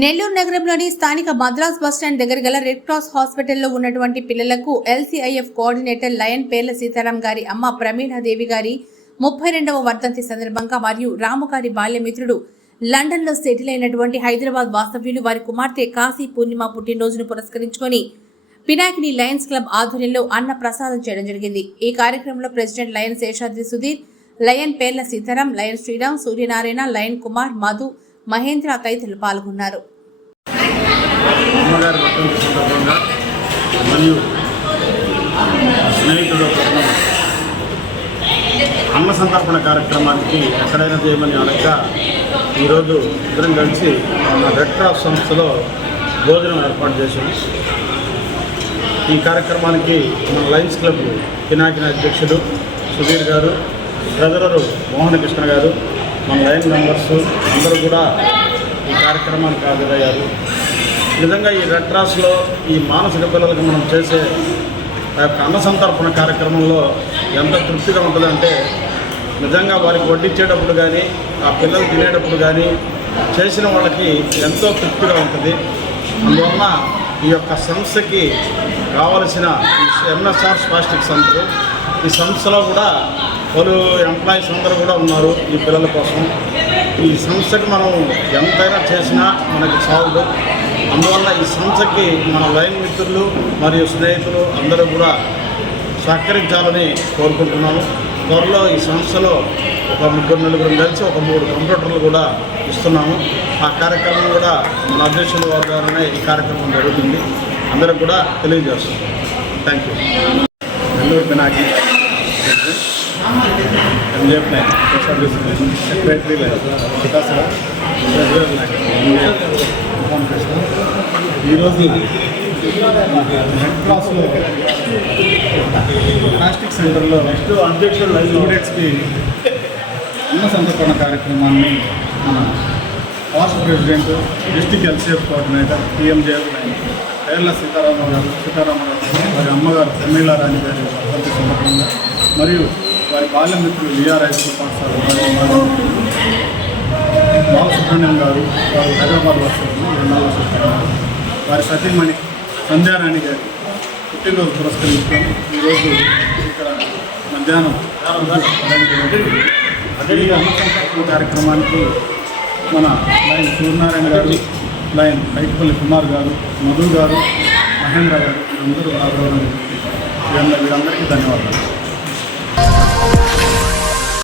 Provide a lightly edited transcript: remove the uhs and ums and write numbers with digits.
నెల్లూరు నగరంలోని స్థానిక మద్రాస్ బస్టాండ్ దగ్గర గల రెడ్ క్రాస్ హాస్పిటల్లో ఉన్నటువంటి పిల్లలకు ఎల్సీఐఎఫ్ కోఆర్డినేటర్ లయన్ పేర్ల సీతారాం గారి అమ్మ ప్రమీళాదేవి గారి 32వ వర్ధంతి సందర్భంగా మరియు రాము గారి బాల్యమిత్రుడు లండన్లో సెటిల్ అయినటువంటి హైదరాబాద్ వాస్తవ్యులు వారి కుమార్తె కాశీ పూర్ణిమ పుట్టినరోజును పురస్కరించుకొని పినాకిని లయన్స్ క్లబ్ ఆధ్వర్యంలో అన్న ప్రసాదం చేయడం జరిగింది। ఈ కార్యక్రమంలో president lion Seshadri Sudheer, lion పేర్ల సీతారాం, లయన్ శ్రీరామ్, సూర్యనారాయణ, లయన్ కుమార్, మధు, మహేంద్ర తదితరులు పాల్గొన్నారు। అన్న సంతర్పణ కార్యక్రమానికి ఎక్కడైనా చేయమని అడగ ఈరోజు ఇద్దరం కలిసి మన రెడ్ క్రాస్ సంస్థలో భోజనం ఏర్పాటు చేశాం। ఈ కార్యక్రమానికి మన లయన్స్ క్లబ్ పినాకిని అధ్యక్షుడు సుధీర్ గారు, ట్రెజరరు మోహన కృష్ణ గారు, మన లయన్ మెంబర్స్ అందరూ కూడా ఈ కార్యక్రమానికి హాజరయ్యారు। నిజంగా ఈ రెడ్ క్రాస్లో ఈ మానసిక పిల్లలకు మనం చేసే ఆ యొక్క అన్న సంతర్పణ కార్యక్రమంలో ఎంత తృప్తిగా ఉంటుందంటే నిజంగా వారికి వడ్డించేటప్పుడు కానీ ఆ పిల్లలు తినేటప్పుడు కానీ చేసిన వాళ్ళకి ఎంతో తృప్తిగా ఉంటుంది। అందువల్ల ఈ యొక్క సంస్థకి కావలసిన ఎంఎస్ఆర్ స్పాస్టిక్స్ అందరూ ఈ సంస్థలో కూడా పలు ఎంప్లాయీస్ అందరూ కూడా ఉన్నారు ఈ పిల్లల కోసం। ఈ సంస్థకి మనం ఎంతైనా చేసినా మనకి చాలదు। అందువల్ల ఈ సంస్థకి మన లైన్ మిత్రులు మరియు స్నేహితులు అందరూ కూడా సహకరించాలని కోరుకుంటున్నాము। త్వరలో ఈ సంస్థలో ఒక 3-4 కలిసి ఒక 3 కంప్యూటర్లు కూడా ఇస్తున్నాము। ఆ కార్యక్రమం కూడా మన అధ్యక్షుల వారి ద్వారానే ఈ కార్యక్రమం జరుగుతుంది, అందరూ కూడా తెలియజేస్తున్నాం। Thank you. Nellore Pinaki secretary ఈరోజు రెడ్ క్రాస్లో ప్లాస్టిక్ సెంటర్లో అధ్యక్షులు స్టూడెంట్స్కి అన్న సంతర్పణ కార్యక్రమాన్ని మన రాష్ట్ర president, district LCF coordinator PMJ పేర్ల సీతారామ గారు, వారి అమ్మగారు ప్రమీళారాణి గారి వర్ధంతి సందర్భంగా మరియు వారి బాల్యమిత్రులు విఆర్ హై స్కూల్ పాఠశాల బాలసుబ్రహ్మణ్యం గారు, వారు హైదరాబాద్ వస్తారు 2 వారి సతీమణి సంధ్యారాణి గారి పుట్టినరోజు పురస్కరించుకొని ఈరోజు ఇక్కడ మధ్యాహ్నం ఈ అన్న సంతర్పణ కార్యక్రమానికి మన లయన్ సూర్యనారాయణ గారు, లయన్ కైకపల్లి కుమార్ గారు, మధు గారు, మహేంద్ర గారు అందరూ ఆదరణ వీరందరికీ ధన్యవాదాలు।